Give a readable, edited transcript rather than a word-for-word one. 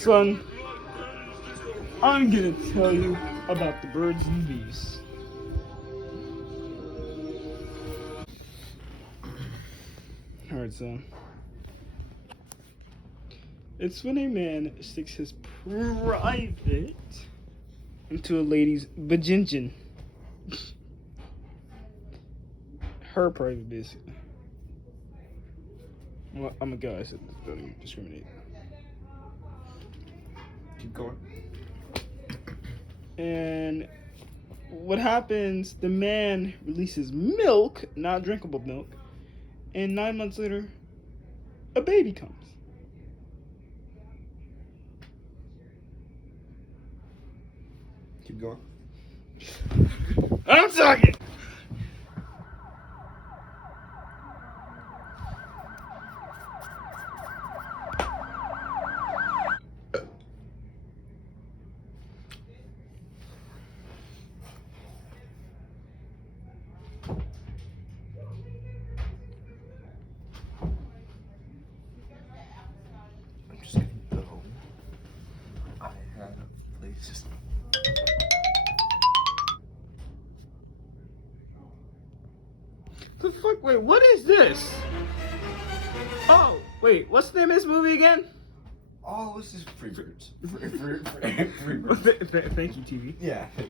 Son, I'm gonna tell you about the birds and bees. Alright, son. It's when a man sticks his private into a lady's vagina. Her private, basically. Well, I'm a guy, so don't even discriminate. Keep going. And what happens, the man releases milk, not drinkable milk, and 9 months later, a baby comes. Keep going. I'm talking! I'm just gonna go. I have places. The fuck? Wait, what is this? Oh, wait, what's the name of this movie again? Oh, this is Freebirds. Freebirds. Thank you, TV. Yeah.